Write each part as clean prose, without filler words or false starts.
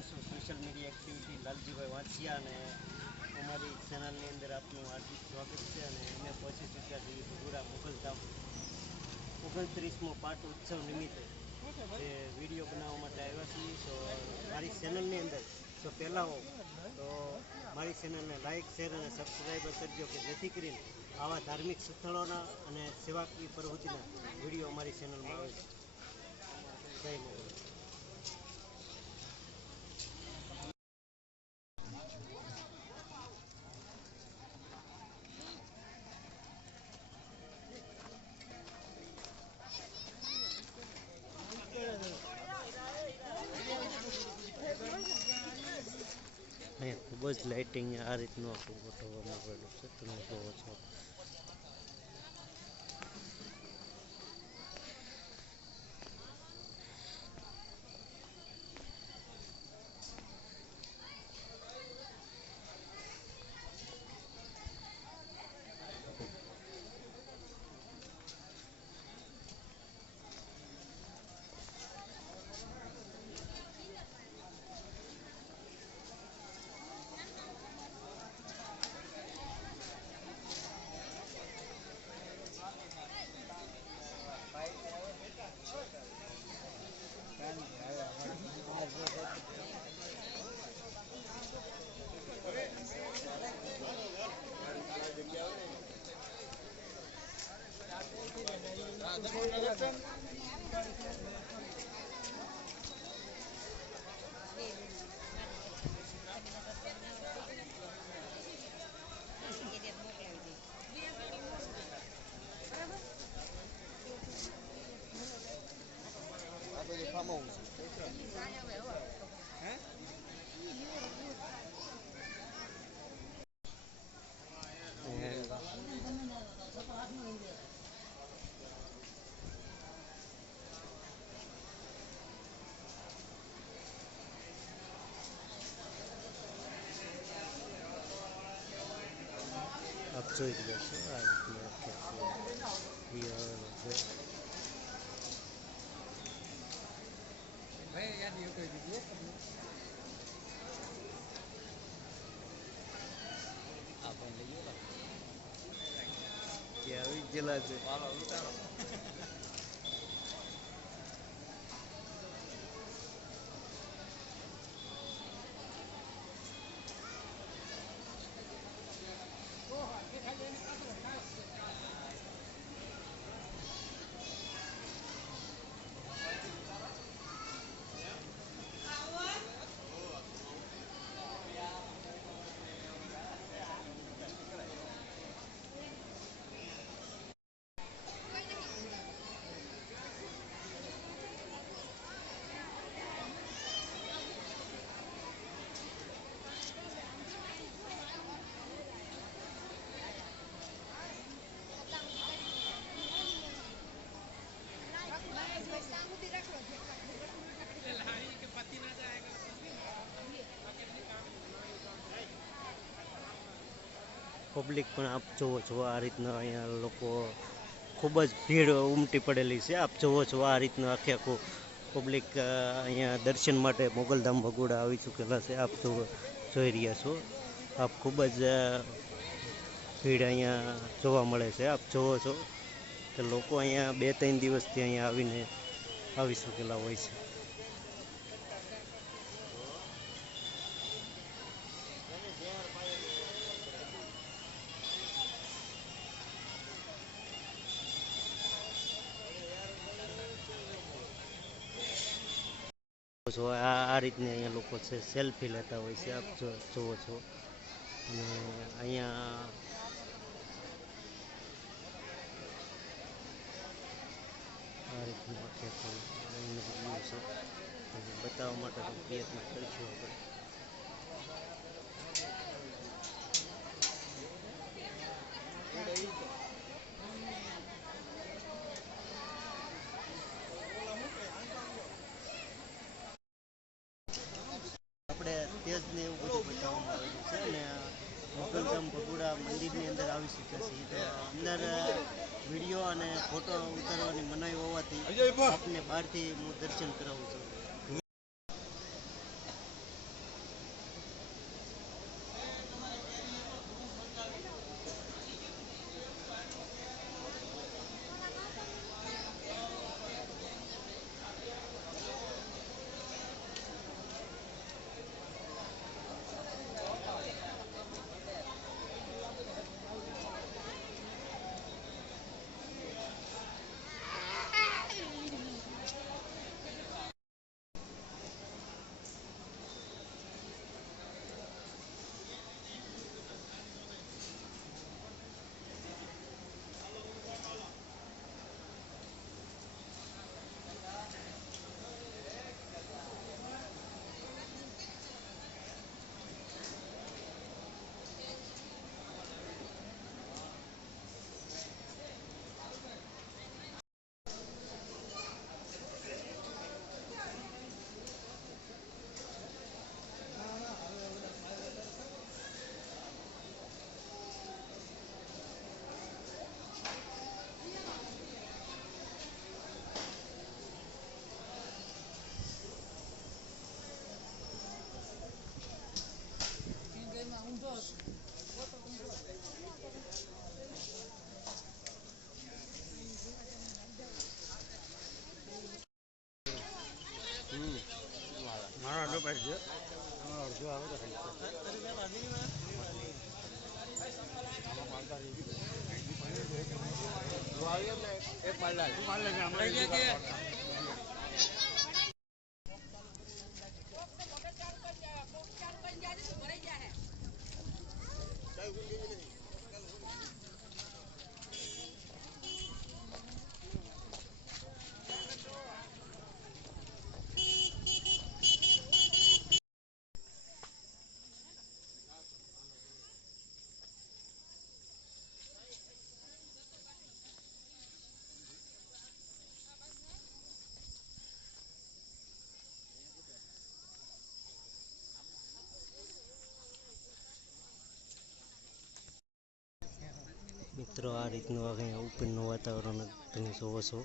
હું છું social media activity Laljibhai વાંસિયા અને અમારી ચેનલની અંદર આપનું હાર્દિક સ્વાગત છે. અને અમે પહોંચી ચૂક્યા છીએ ભગુડા મોગલધામ 29મો પાટ ઉત્સવ નિમિત્તે જે વિડીયો બનાવવા માટે આવ્યા છીએ. તો મારી ચેનલની અંદર જો પહેલાં હો તો મારી ચેનલને લાઇક, શેર અને સબસ્ક્રાઈબર કરજો કે જેથી કરીને આવા ધાર્મિક સ્થળોના અને સેવાકીય પ્રવૃત્તિના વિડીયો અમારી ચેનલમાં આવે છે. જય મોગલ. અહીંયા ખૂબ જ લાઇટિંગ આ રીતનું આખું ગોઠવવામાં આવેલું છે, તમે જોવો છો. આપ જોઈ રહ્યા છો આ રીતની આવી ગયેલા છે. પબ્લિક પણ આપ જોવો છો આ રીતના અહીંયા લોકો ખૂબ જ ભીડ ઉમટી પડેલી છે. આપ જોવો છો આ રીતના આખે આખું પબ્લિક અહીંયા દર્શન માટે મોગલધામ ભગુડા આવી ચૂકેલા છે. આપ જોઈ રહ્યા છો. આપ ખૂબ જ ભીડ અહીંયા જોવા મળે છે. આપ જોવો છો કે લોકો અહીંયા 2-3 દિવસથી અહીંયા આવી ચૂકેલા હોય છે. આ રીતની અહીંયા લોકો છે સેલ્ફી લેતા હોય છે. આપ જોવો છો. અને અહીંયા આ રીતનું આખે છે બતાવવા માટે તો પ્રયત્ન કરીશું આપણે. આપણે તેજને એવું બધું બતાવવામાં આવેલું છે. અને મોગલધામ ભગુડા મંદિરની અંદર આવી શક્યા છીએ. તો અંદર વિડીયો અને ફોટો ઉતારવાની મનાઈ હોવાથી આપને બહારથી હું દર્શન કરાવું છું. મારો અડધો પાસ છે. અડધો આવે તો ખાઈ એક પાલ્લા મિત્રો આ રીતનું અહીંયા ઉપરનું વાતાવરણ તમે જોવો છો.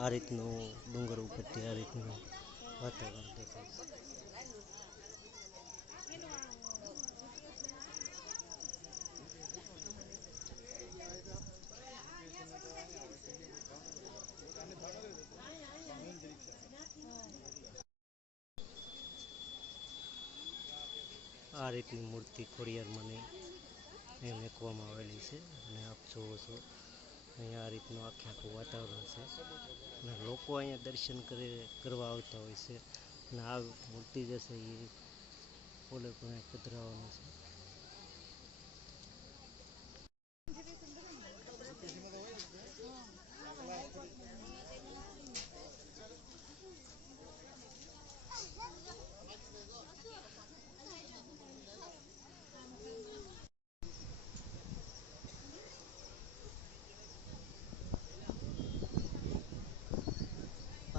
આ રીતનું ડુંગર ઉપરથી આ રીતનું વાતાવરણ દેખાય છે. આ રીતની મૂર્તિ ખોડિયારમાંની એ મૂકવામાં આવેલી છે અને આપ જોવો છો અહીંયા આ રીતનું આખું વાતાવરણ છે અને લોકો અહીંયા દર્શન કરવા આવતા હોય છે અને આ મૂર્તિ જે છે એ ઓલે પણ પધરાવવાનું છે.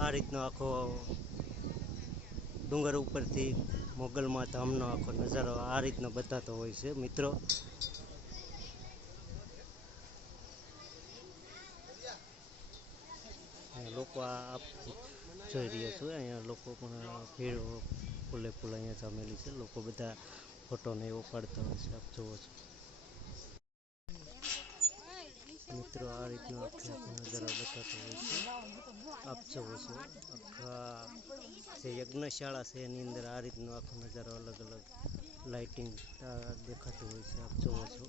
આ રીતનો આખો ડુંગર ઉપરથી મોગલમાં ધામનો આખો નજારો આ રીતનો બતાતો હોય છે મિત્રો. લોકો આપ જોઈ રહ્યા છો અહીંયા લોકો પણ ભીડ ફૂલે ફૂલ અહીંયા જમેલી છે. લોકો બધા ફોટોને એવો પાડતા હોય છે આપ જોવો છો મિત્રો. આ રીતનો આખો નજારો બતાતો હોય છે આપ જોવો છો. આખા જે યજ્ઞશાળા છે એની અંદર આ રીતનો આખો નજારો અલગ અલગ લાઇટિંગ દેખાતું હોય છે આપ જોવો છો.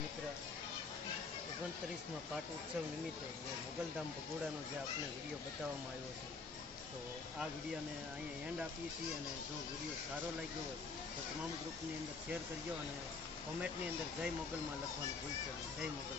મિત્ર 29માં પાટ ઉત્સવ નિમિત્તે જે મોગલધામ ભગોડાનો જે આપણે વિડીયો બતાવવામાં આવ્યો છે, તો આ વિડીયોને અહીંયા એન્ડ આપીએ છીએ. અને જો વિડીયો સારો લાગ્યો હોય તો તમામ ગ્રુપની અંદર શેર કરજો અને કોમેન્ટની અંદર જય મોગલમાં લખવાનું ભૂલશો નહીં. જય મોગલ.